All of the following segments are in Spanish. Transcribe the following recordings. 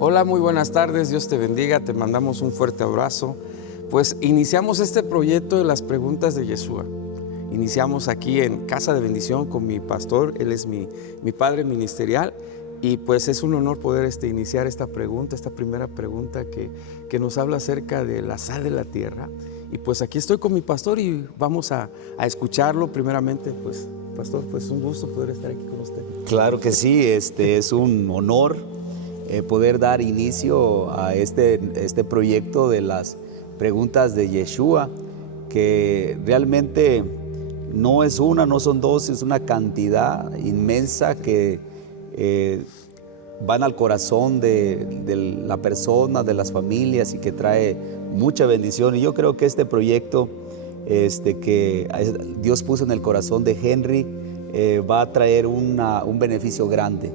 Hola, muy buenas tardes, Dios te bendiga, te mandamos un fuerte abrazo. Pues iniciamos este proyecto de las preguntas de Yeshua. Iniciamos aquí en Casa de Bendición con mi pastor, él es mi padre ministerial, y pues es un honor poder iniciar esta pregunta, esta primera pregunta que nos habla acerca de la sal de la tierra. Y pues aquí estoy con mi pastor y vamos a escucharlo. Primeramente, pues pastor, pues un gusto poder estar aquí con usted. Claro que sí, es un honor poder dar inicio a este proyecto de las preguntas de Yeshua, que realmente no es una, no son dos, es una cantidad inmensa que van al corazón de la persona, de las familias, y que trae mucha bendición. Y yo creo que este proyecto que Dios puso en el corazón de Henry va a traer un beneficio grande.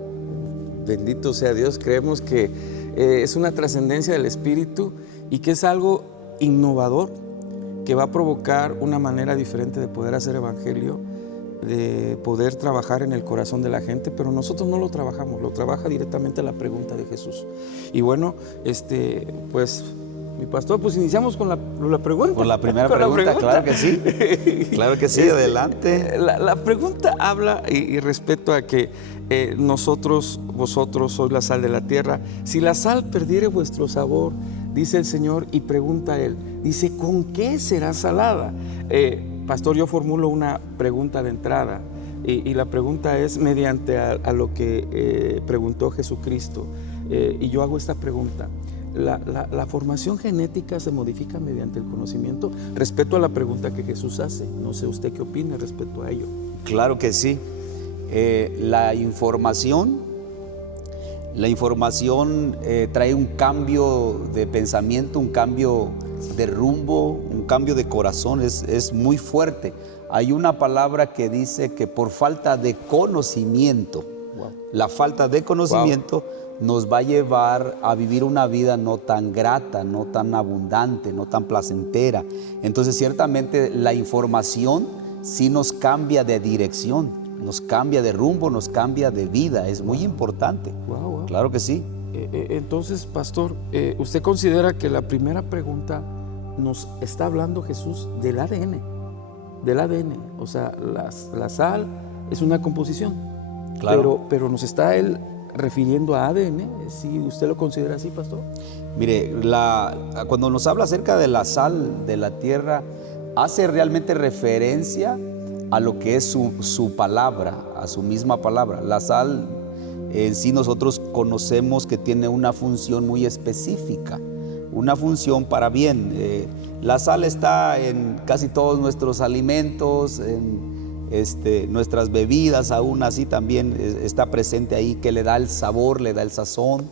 Bendito sea Dios, creemos que es una trascendencia del Espíritu y que es algo innovador, que va a provocar una manera diferente de poder hacer evangelio, de poder trabajar en el corazón de la gente, pero nosotros no lo trabajamos, lo trabaja directamente la pregunta de Jesús. Y bueno, pues mi pastor, pues iniciamos con la pregunta. Por la primera pregunta, claro que sí. Claro que sí, adelante. La pregunta habla y respecto a que vosotros sois la sal de la tierra. Si la sal perdiere vuestro sabor, dice el Señor, y pregunta él, dice, ¿con qué será salada? Pastor, yo formulo una pregunta de entrada y la pregunta es mediante a lo que preguntó Jesucristo. Y yo hago esta pregunta. La formación genética se modifica mediante el conocimiento. Respecto a la pregunta que Jesús hace, no sé usted qué opina respecto a ello. Claro que sí. La información trae un cambio de pensamiento, un cambio de rumbo, un cambio de corazón, es muy fuerte. Hay una palabra que dice que por falta de conocimiento, wow, la falta de conocimiento, wow, nos va a llevar a vivir una vida no tan grata, no tan abundante, no tan placentera. Entonces, ciertamente la información sí nos cambia de dirección, nos cambia de rumbo, nos cambia de vida. Es muy importante. Wow. Claro que sí. Entonces, pastor, ¿usted considera que la primera pregunta nos está hablando Jesús del ADN? Del ADN, o sea, la sal es una composición, claro, pero nos está él refiriendo a ADN, si usted lo considera así, pastor. Mire, cuando nos habla acerca de la sal de la tierra, hace realmente referencia a lo que es su palabra, a su misma palabra. La sal en sí nosotros conocemos que tiene una función muy específica, una función para bien. La sal está en casi todos nuestros alimentos, en nuestras bebidas, aún así también está presente ahí, que le da el sabor, le da el sazón,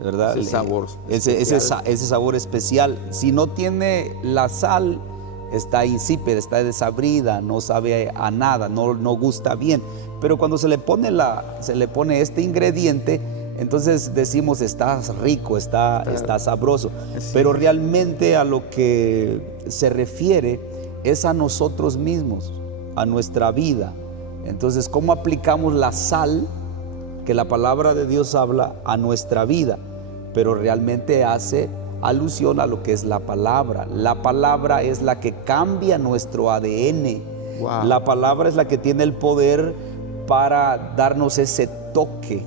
¿verdad? Ese sabor especial. Si no tiene la sal, está insípida, está desabrida, no sabe a nada, no gusta bien. Pero cuando se le pone este ingrediente, entonces decimos está rico, está sabroso. Sí. Pero realmente a lo que se refiere es a nosotros mismos, a nuestra vida. Entonces, ¿cómo aplicamos la sal que la palabra de Dios habla a nuestra vida? Pero realmente hace alusión a lo que es la palabra. La palabra es la que cambia nuestro ADN. Wow. La palabra es la que tiene el poder para darnos ese toque,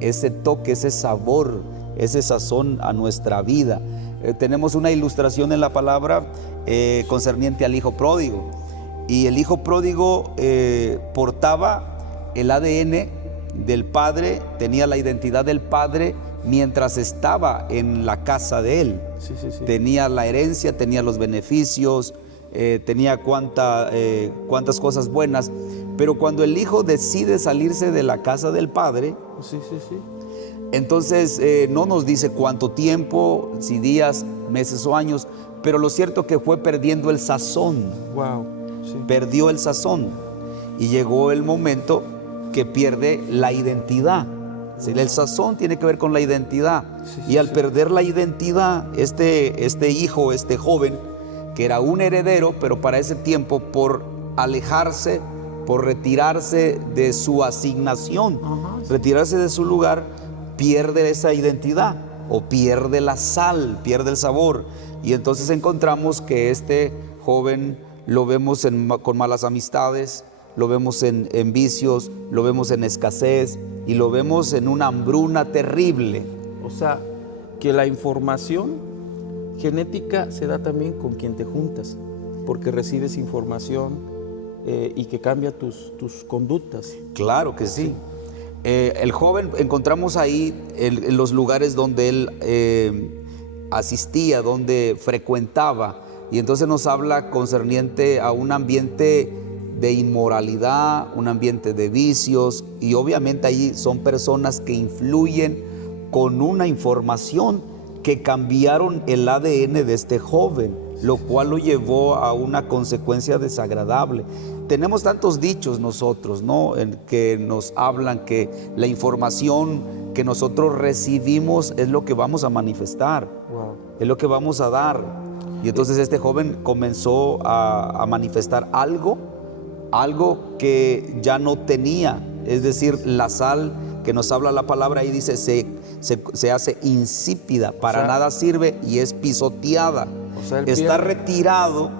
ese sabor, ese sazón a nuestra vida. Tenemos una ilustración en la palabra concerniente al hijo pródigo. Y el hijo pródigo portaba el ADN del padre, tenía la identidad del padre mientras estaba en la casa de él. Sí. Tenía la herencia, tenía los beneficios, tenía cuantas cosas buenas. Pero cuando el hijo decide salirse de la casa del padre, entonces no nos dice cuánto tiempo, si días, meses o años, pero lo cierto que fue perdiendo el sazón. Wow. Sí. Perdió el sazón y llegó el momento que pierde la identidad. El sazón tiene que ver con la identidad. Y al perder la identidad, este hijo, este joven, que era un heredero, pero para ese tiempo, por alejarse, por retirarse de su asignación, retirarse de su lugar, pierde esa identidad. o pierde la sal, pierde el sabor. Y entonces encontramos que este joven lo vemos con malas amistades, lo vemos en vicios, lo vemos en escasez y lo vemos en una hambruna terrible. O sea, que la información genética se da también con quien te juntas, porque recibes información y que cambia tus conductas. Claro que sí. El joven, encontramos ahí en los lugares donde él asistía, donde frecuentaba, y entonces nos habla concerniente a un ambiente de inmoralidad, un ambiente de vicios, y obviamente ahí son personas que influyen con una información que cambiaron el ADN de este joven, lo cual lo llevó a una consecuencia desagradable. Tenemos tantos dichos nosotros, ¿no?, que nos hablan que la información que nosotros recibimos es lo que vamos a manifestar, Wow. es lo que vamos a dar. Y entonces este joven comenzó a manifestar algo que ya no tenía, es decir, la sal que nos habla la palabra ahí dice se hace insípida, para nada sirve y es pisoteada. O sea, está retirado,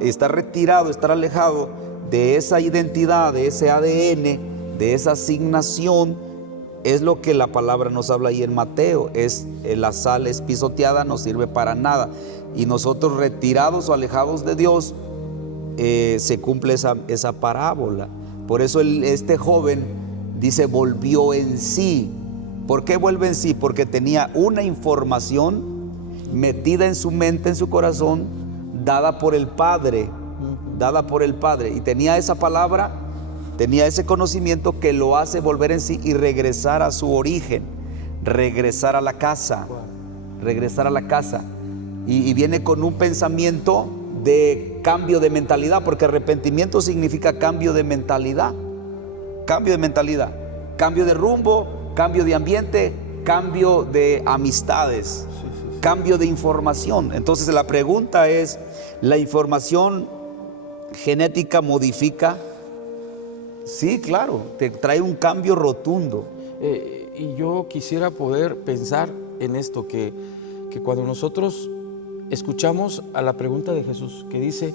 está alejado de esa identidad, de ese ADN, de esa asignación. Es lo que la palabra nos habla ahí en Mateo, la sal es pisoteada, no sirve para nada. Y nosotros retirados o alejados de Dios, se cumple esa parábola. Por eso este joven dice, volvió en sí. ¿Por qué vuelve en sí? Porque tenía una información metida en su mente, en su corazón, dada por el Padre, y tenía esa palabra, tenía ese conocimiento que lo hace volver en sí y regresar a su origen, regresar a la casa, y viene con un pensamiento de cambio de mentalidad, porque arrepentimiento significa cambio de mentalidad, cambio de rumbo, cambio de ambiente, cambio de amistades, cambio de información. Entonces la pregunta es, ¿la información genética modifica? Sí, claro, te trae un cambio rotundo. Y yo quisiera poder pensar en esto, que cuando nosotros escuchamos a la pregunta de Jesús, que dice,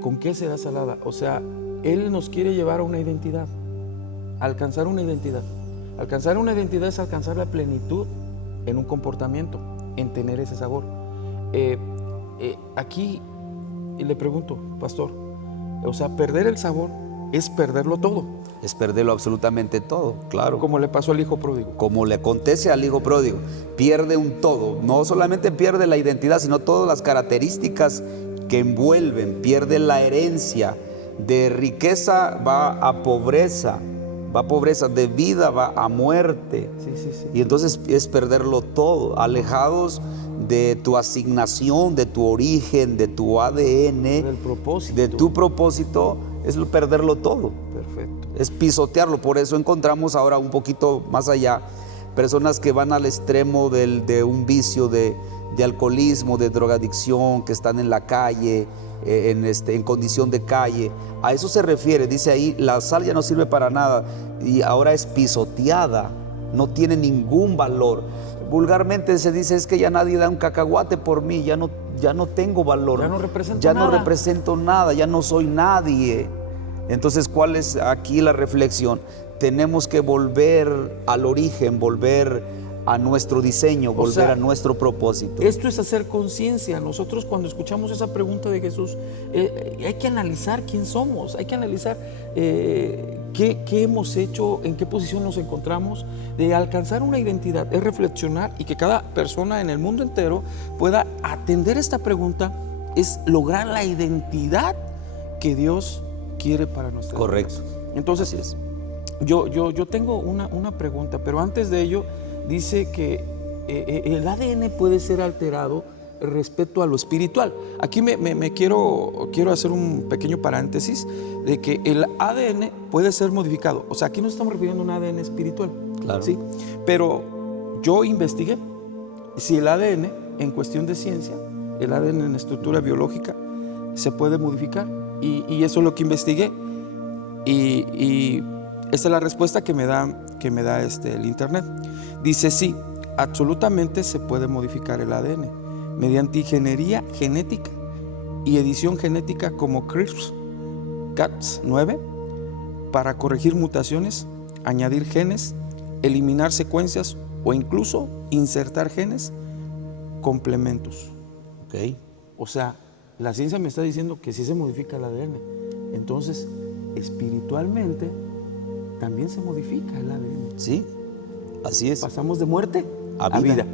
¿con qué será salada? O sea, Él nos quiere llevar a una identidad, a alcanzar una identidad. Alcanzar una identidad es alcanzar la plenitud en un comportamiento, en tener ese sabor. Aquí le pregunto, pastor, o sea, perder el sabor es perderlo todo. Es perderlo absolutamente todo, claro. Como le pasó al hijo pródigo. Como le acontece al hijo pródigo, pierde un todo. No solamente pierde la identidad, sino todas las características que envuelven. Pierde la herencia. De riqueza va a pobreza, de vida va a muerte. Sí. Y entonces es perderlo todo, alejados de tu asignación, de tu origen, de tu ADN, del propósito. de tu propósito, es perderlo todo. Perfecto. Es pisotearlo. Por eso encontramos ahora un poquito más allá personas que van al extremo de un vicio de alcoholismo, de drogadicción, que están en la calle, en condición de calle. A eso se refiere, dice ahí, la sal ya no sirve para nada y ahora es pisoteada, no tiene ningún valor. Vulgarmente se dice, es que ya nadie da un cacahuate por mí, ya no tengo valor, ya no represento nada, ya no soy nadie. Entonces, ¿cuál es aquí la reflexión? Tenemos que volver al origen, volver a nuestro diseño, volver a nuestro propósito. Esto es hacer conciencia. Nosotros cuando escuchamos esa pregunta de Jesús, hay que analizar quién somos, hay que analizar qué hemos hecho, en qué posición nos encontramos. De alcanzar una identidad es reflexionar y que cada persona en el mundo entero pueda atender esta pregunta, es lograr la identidad que Dios quiere para nuestra vida. Correcto. Entonces, así es. Yo tengo una pregunta, pero antes de ello, dice que el ADN puede ser alterado respecto a lo espiritual. Aquí quiero hacer un pequeño paréntesis de que el ADN puede ser modificado. O sea, aquí nos estamos refiriendo a un ADN espiritual. Claro. ¿Sí? Pero yo investigué si el ADN en cuestión de ciencia, el ADN en estructura biológica, se puede modificar. Y eso es lo que investigué. Y esta es la respuesta que me da el internet. Dice sí, absolutamente se puede modificar el ADN mediante ingeniería genética y edición genética como CRISPR-Cas9 para corregir mutaciones, añadir genes, eliminar secuencias o incluso insertar genes complementos. Ok. O sea, la ciencia me está diciendo que sí se modifica el ADN. Entonces, espiritualmente también se modifica el ADN. Sí, así es. Pasamos de muerte A vida.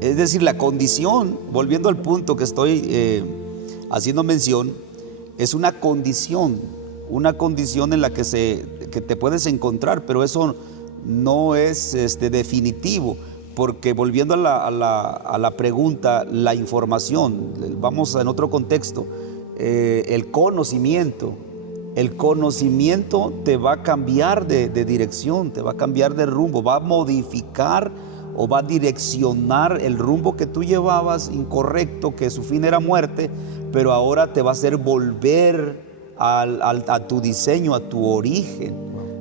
Es decir, la condición, volviendo al punto que estoy haciendo mención, es una condición en la que te puedes encontrar, pero eso no es definitivo, porque volviendo a la pregunta, la información, vamos en otro contexto, el conocimiento te va a cambiar de dirección, te va a cambiar de rumbo, va a modificar o va a direccionar el rumbo que tú llevabas incorrecto, que su fin era muerte, pero ahora te va a hacer volver a tu diseño, a tu origen,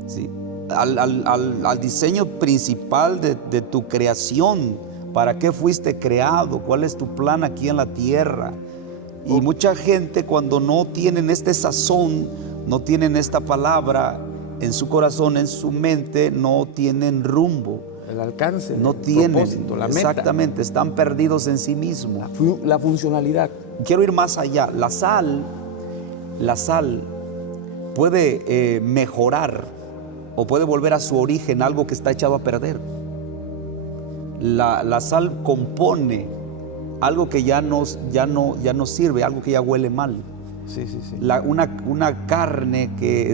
¿sí? al diseño principal de tu creación. ¿Para qué fuiste creado? ¿Cuál es tu plan aquí en la tierra? Y mucha gente, cuando no tienen este sazón, no tienen esta palabra en su corazón, en su mente, no tienen rumbo. El alcance, no el tienen, propósito, la meta. Exactamente, están perdidos en sí mismos. La funcionalidad. Quiero ir más allá. La sal puede mejorar o puede volver a su origen algo que está echado a perder. La sal compone algo que ya no sirve, algo que ya huele mal. Sí. Una carne que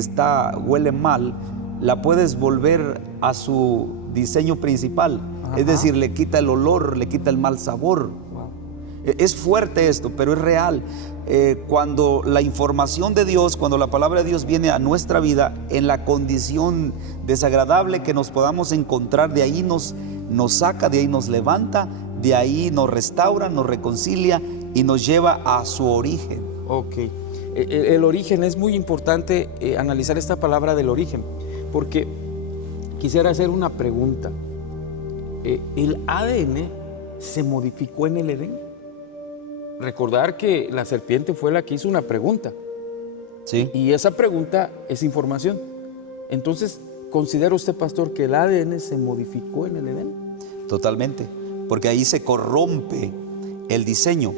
huele mal, la puedes volver a su diseño principal. Ajá. Es decir, le quita el olor, le quita el mal sabor. Wow. Es fuerte esto, pero es real. Cuando la información de Dios, cuando la palabra de Dios viene a nuestra vida en la condición desagradable que nos podamos encontrar, de ahí nos saca, de ahí nos levanta, de ahí nos restaura, nos reconcilia y nos lleva a su origen. Ok. El origen, es muy importante analizar esta palabra del origen, porque quisiera hacer una pregunta. ¿El ADN se modificó en el Edén? Recordar que la serpiente fue la que hizo una pregunta. Sí. Y esa pregunta es información. Entonces, ¿considera usted, pastor, que el ADN se modificó en el Edén? Totalmente, porque ahí se corrompe el diseño.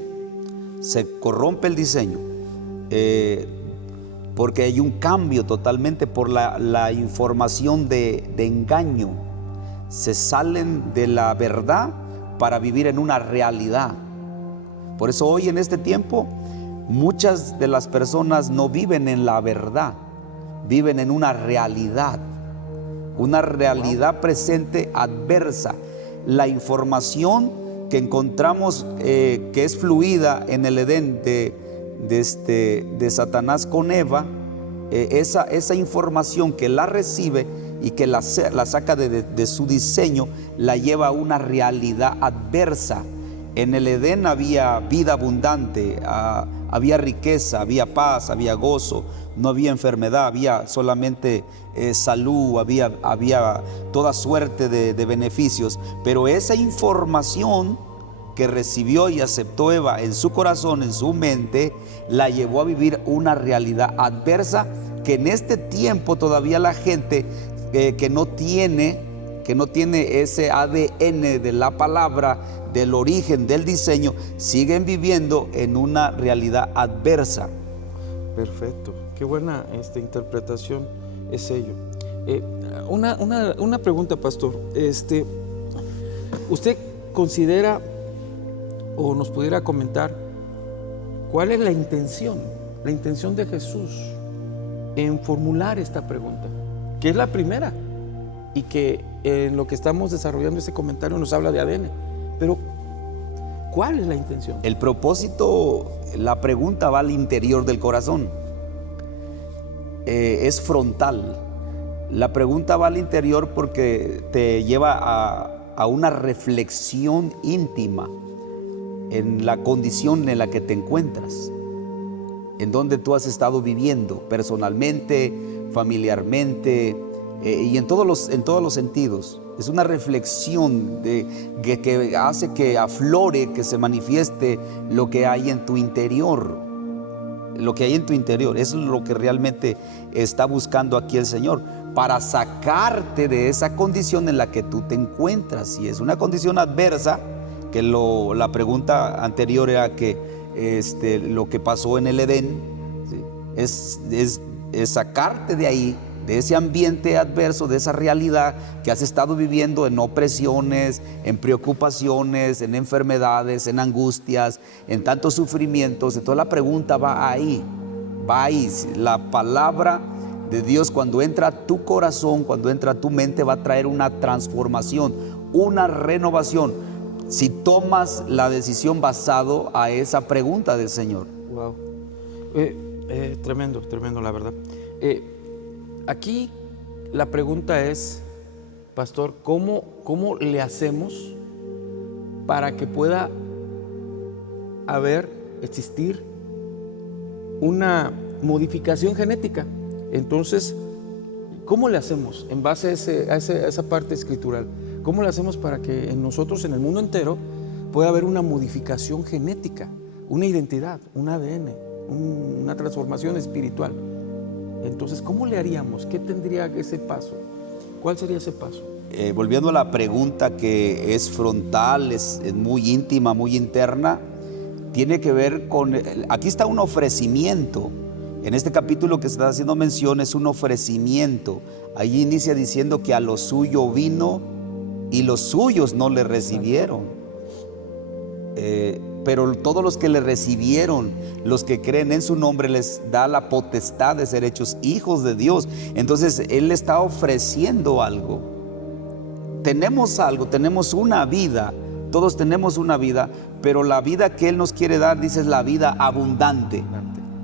Porque hay un cambio totalmente por la información de engaño. Se salen de la verdad para vivir en una realidad. Por eso hoy en este tiempo muchas de las personas no viven en la verdad, viven en una realidad presente adversa. La información que encontramos que es fluida en el Edén de Satanás con Eva, esa información que la recibe y que la saca de su diseño, la lleva a una realidad adversa. En el Edén había vida abundante, había riqueza, había paz, había gozo, no había enfermedad, había solamente salud, había toda suerte de beneficios. Pero esa información que recibió y aceptó Eva en su corazón, en su mente, la llevó a vivir una realidad adversa que en este tiempo todavía la gente que no tiene ese ADN de la palabra, del origen, del diseño, siguen viviendo en una realidad adversa. Perfecto, qué buena interpretación es ello. Una pregunta, pastor. ¿Usted considera o nos pudiera comentar cuál es la intención de Jesús en formular esta pregunta? Que es la primera y que en lo que estamos desarrollando este comentario nos habla de ADN. Pero, ¿cuál es la intención? El propósito, la pregunta va al interior del corazón. Es frontal. La pregunta va al interior porque te lleva a una reflexión íntima en la condición en la que te encuentras, en donde tú has estado viviendo personalmente, familiarmente, y en todos los sentidos. Es una reflexión que hace que aflore, que se manifieste lo que hay en tu interior. Lo que hay en tu interior, eso es lo que realmente está buscando aquí el Señor, para sacarte de esa condición en la que tú te encuentras. Si es una condición adversa, que la pregunta anterior era que lo que pasó en el Edén, ¿sí? es sacarte de ahí, de ese ambiente adverso, de esa realidad que has estado viviendo en opresiones, en preocupaciones, en enfermedades, en angustias, en tantos sufrimientos. Entonces la pregunta va ahí. La palabra de Dios, cuando entra a tu corazón, cuando entra a tu mente, va a traer una transformación, una renovación, si tomas la decisión basado a esa pregunta del Señor. Wow. Tremendo, la verdad. Aquí la pregunta es, pastor, ¿cómo le hacemos para que pueda existir una modificación genética? Entonces, ¿cómo le hacemos en base a esa parte escritural? ¿Cómo le hacemos para que en nosotros, en el mundo entero, pueda haber una modificación genética, una identidad, un ADN, una transformación espiritual? Entonces, ¿cómo le haríamos? ¿Qué tendría ese paso? ¿Cuál sería ese paso? Volviendo a la pregunta, que es frontal, es muy íntima, muy interna, tiene que ver con, aquí está un ofrecimiento. En este capítulo que se está haciendo mención es un ofrecimiento. Allí inicia diciendo que a lo suyo vino y los suyos no le recibieron. Pero todos los que le recibieron, los que creen en su nombre, les da la potestad de ser hechos hijos de Dios. Entonces Él le está ofreciendo algo. Tenemos algo, tenemos una vida, todos tenemos una vida, pero la vida que Él nos quiere dar, dice, es la vida abundante.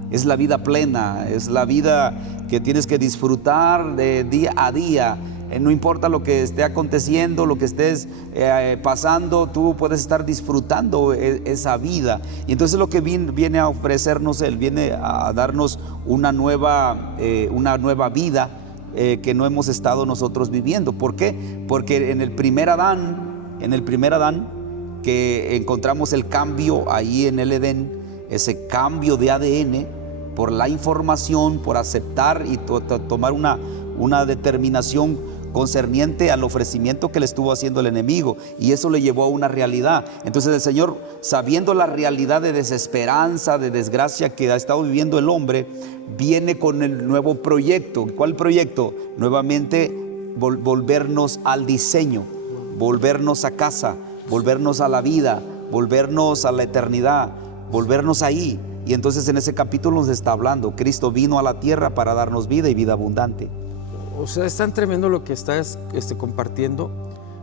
Es la vida plena, es la vida que tienes que disfrutar de día a día. No importa lo que esté aconteciendo, lo que estés pasando, tú puedes estar disfrutando esa vida. Y entonces lo que viene a ofrecernos Él, viene a darnos una nueva vida que no hemos estado nosotros viviendo. ¿Por qué? Porque en el primer Adán, que encontramos el cambio ahí en el Edén, ese cambio de ADN, por la información, por aceptar y tomar una determinación concerniente al ofrecimiento que le estuvo haciendo el enemigo, y eso le llevó a una realidad. Entonces el Señor, sabiendo la realidad de desesperanza, de desgracia que ha estado viviendo el hombre, viene con el nuevo proyecto. ¿Cuál proyecto? Nuevamente volvernos al diseño, volvernos a casa, volvernos a la vida, volvernos a la eternidad, volvernos ahí. Y entonces en ese capítulo nos está hablando, Cristo vino a la tierra para darnos vida y vida abundante. O sea, es tan tremendo lo que estás compartiendo,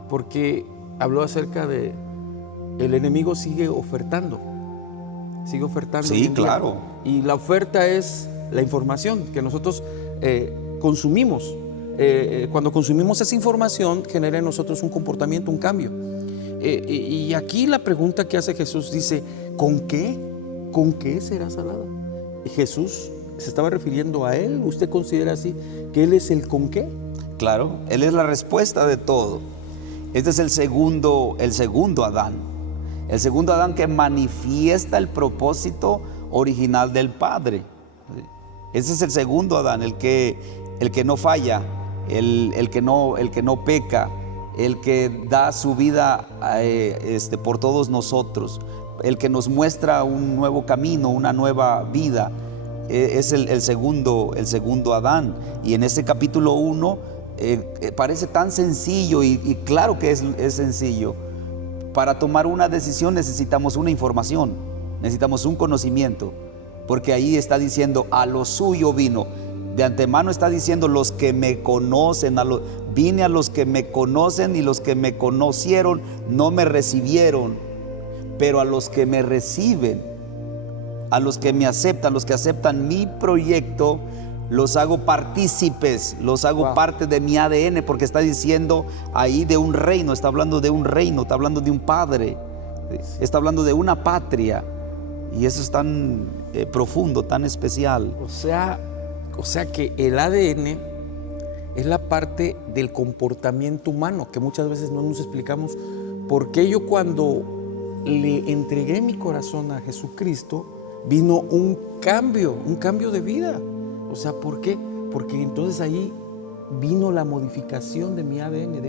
porque habló acerca de el enemigo sigue ofertando. Sí, claro. Y la oferta es la información que nosotros consumimos. Cuando consumimos esa información, genera en nosotros un comportamiento, un cambio. Y aquí la pregunta que hace Jesús dice, ¿con qué? ¿Con qué será salada? Jesús se estaba refiriendo a Él. ¿Usted considera así que Él es el con qué? Claro, Él es la respuesta de todo. Este es el segundo Adán. El segundo Adán que manifiesta el propósito original del Padre. Ese es el segundo Adán, el que no falla, el que no peca, el que da su vida por todos nosotros, el que nos muestra un nuevo camino, una nueva vida. Es el segundo Adán. Y en este capítulo 1 parece tan sencillo, y claro que es sencillo. Para tomar una decisión necesitamos una información, necesitamos un conocimiento, porque ahí está diciendo, a lo suyo vino. De antemano está diciendo, los que me conocen, vine a los que me conocen, y los que me conocieron no me recibieron, pero a los que me reciben, a los que me aceptan, los que aceptan mi proyecto, los hago partícipes, los hago parte de mi ADN, porque está diciendo ahí de un reino, está hablando de un reino, está hablando de un padre, está hablando de una patria, y eso es tan profundo, tan especial. O sea que el ADN es la parte del comportamiento humano, que muchas veces no nos explicamos por qué yo cuando le entregué mi corazón a Jesucristo, vino un cambio de vida. O sea, ¿por qué? Porque entonces ahí vino la modificación de mi ADN,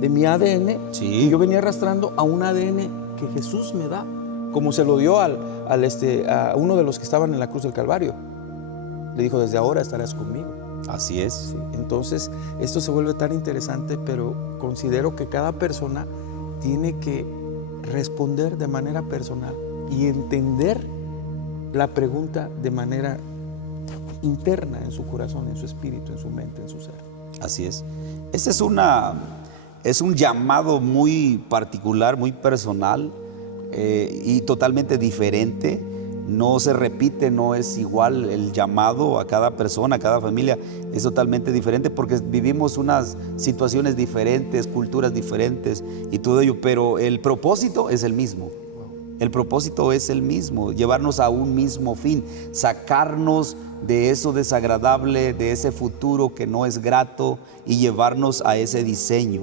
de mi ADN, Sí. que yo venía arrastrando a un ADN que Jesús me da, como se lo dio a uno de los que estaban en la cruz del Calvario. Le dijo, desde ahora estarás conmigo. Así es. Sí, entonces, esto se vuelve tan interesante, pero considero que cada persona tiene que responder de manera personal y entender la pregunta de manera interna en su corazón, en su espíritu, en su mente, en su ser. Así es. Este es un llamado muy particular, muy personal y totalmente diferente. No se repite, no es igual el llamado a cada persona, a cada familia. Es totalmente diferente porque vivimos unas situaciones diferentes, culturas diferentes y todo ello, pero el propósito es el mismo. El propósito es el mismo, llevarnos a un mismo fin, sacarnos de eso desagradable, de ese futuro que no es grato y llevarnos a ese diseño.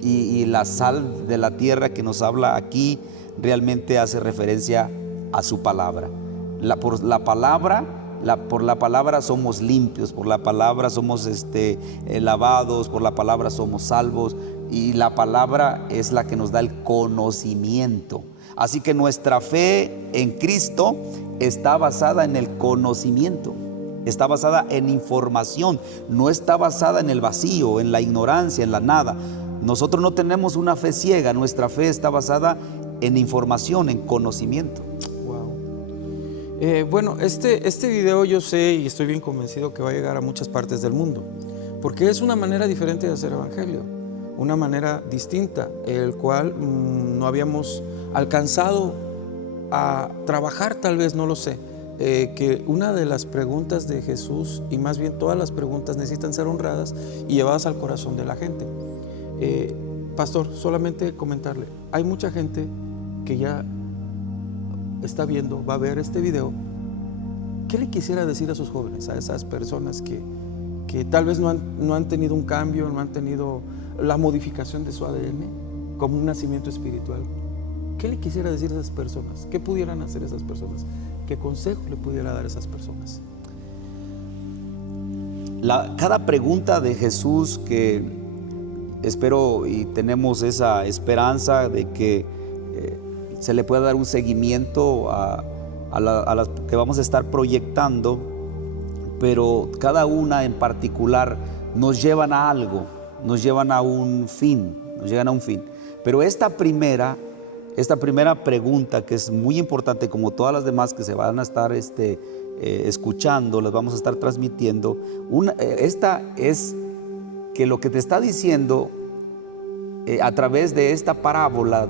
Y la sal de la tierra que nos habla aquí realmente hace referencia a su palabra. Por la palabra somos limpios, por la palabra somos lavados, por la palabra somos salvos y la palabra es la que nos da el conocimiento. Así que nuestra fe en Cristo está basada en el conocimiento, está basada en información, no está basada en el vacío, en la ignorancia, en la nada. Nosotros no tenemos una fe ciega, nuestra fe está basada en información, en conocimiento. Wow. Bueno, este video yo sé y estoy bien convencido que va a llegar a muchas partes del mundo, porque es una manera diferente de hacer evangelio, una manera distinta, el cual no habíamos alcanzado a trabajar, tal vez, no lo sé. Que una de las preguntas de Jesús, y más bien todas las preguntas, necesitan ser honradas y llevadas al corazón de la gente. Pastor, solamente comentarle, hay mucha gente que ya está viendo, va a ver este video. ¿Qué le quisiera decir a sus jóvenes, a esas personas que tal vez no han tenido un cambio, no han tenido la modificación de su ADN como un nacimiento espiritual? ¿Qué le quisiera decir a esas personas? ¿Qué pudieran hacer esas personas? ¿Qué consejo le pudiera dar a esas personas? Cada pregunta de Jesús, que espero y tenemos esa esperanza de que se le pueda dar un seguimiento a las que vamos a estar proyectando, pero cada una en particular nos llevan a algo, nos llevan a un fin, Pero esta primera pregunta, que es muy importante, como todas las demás que se van a estar escuchando, las vamos a estar transmitiendo, esta es que lo que te está diciendo a través de esta parábola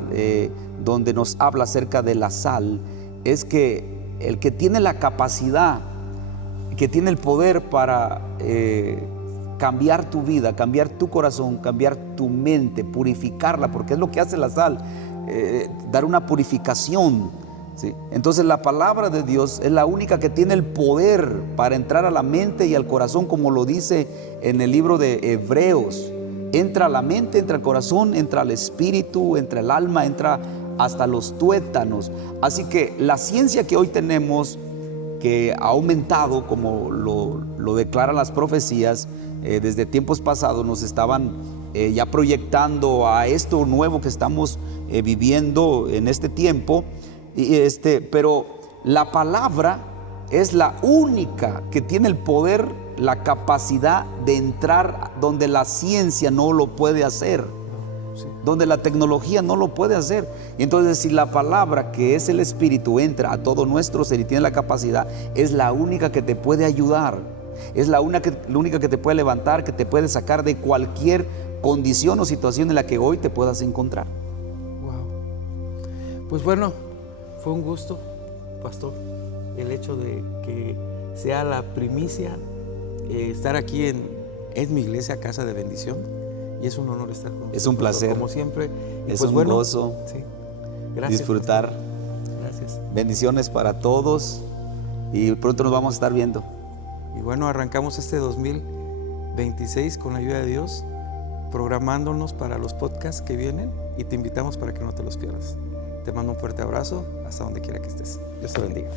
donde nos habla acerca de la sal, es que el que tiene la capacidad, que tiene el poder para cambiar tu vida, cambiar tu corazón, cambiar tu mente, purificarla, porque es lo que hace la sal, dar una purificación, ¿sí? Entonces la palabra de Dios es la única que tiene el poder para entrar a la mente y al corazón, como lo dice en el libro de Hebreos. Entra a la mente, entra al corazón, entra al espíritu, entra al alma, entra hasta los tuétanos. Así que la ciencia que hoy tenemos, que ha aumentado, como lo declaran las profecías, desde tiempos pasados nos estaban ya proyectando a esto nuevo que estamos viviendo en este tiempo, pero la palabra es la única que tiene el poder, la capacidad de entrar donde la ciencia no lo puede hacer, donde la tecnología no lo puede hacer. Y entonces, si la palabra, que es el Espíritu, entra a todo nuestro ser y tiene la capacidad, es la única que te puede ayudar, es la única que te puede levantar, que te puede sacar de cualquier condición o situación en la que hoy te puedas encontrar. Wow. Pues bueno, fue un gusto, pastor, el hecho de que sea la primicia, estar aquí en mi iglesia, Casa de Bendición, y es un honor estar con ustedes. Es un placer. Como siempre. Y es pues un bueno, gozo. Sí. Gracias, disfrutar. Pastor. Gracias. Bendiciones para todos y pronto nos vamos a estar viendo. Y bueno, arrancamos este 2023 26 con la ayuda de Dios, programándonos para los podcasts que vienen y te invitamos para que no te los pierdas. Te mando un fuerte abrazo hasta donde quiera que estés. Dios te bendiga.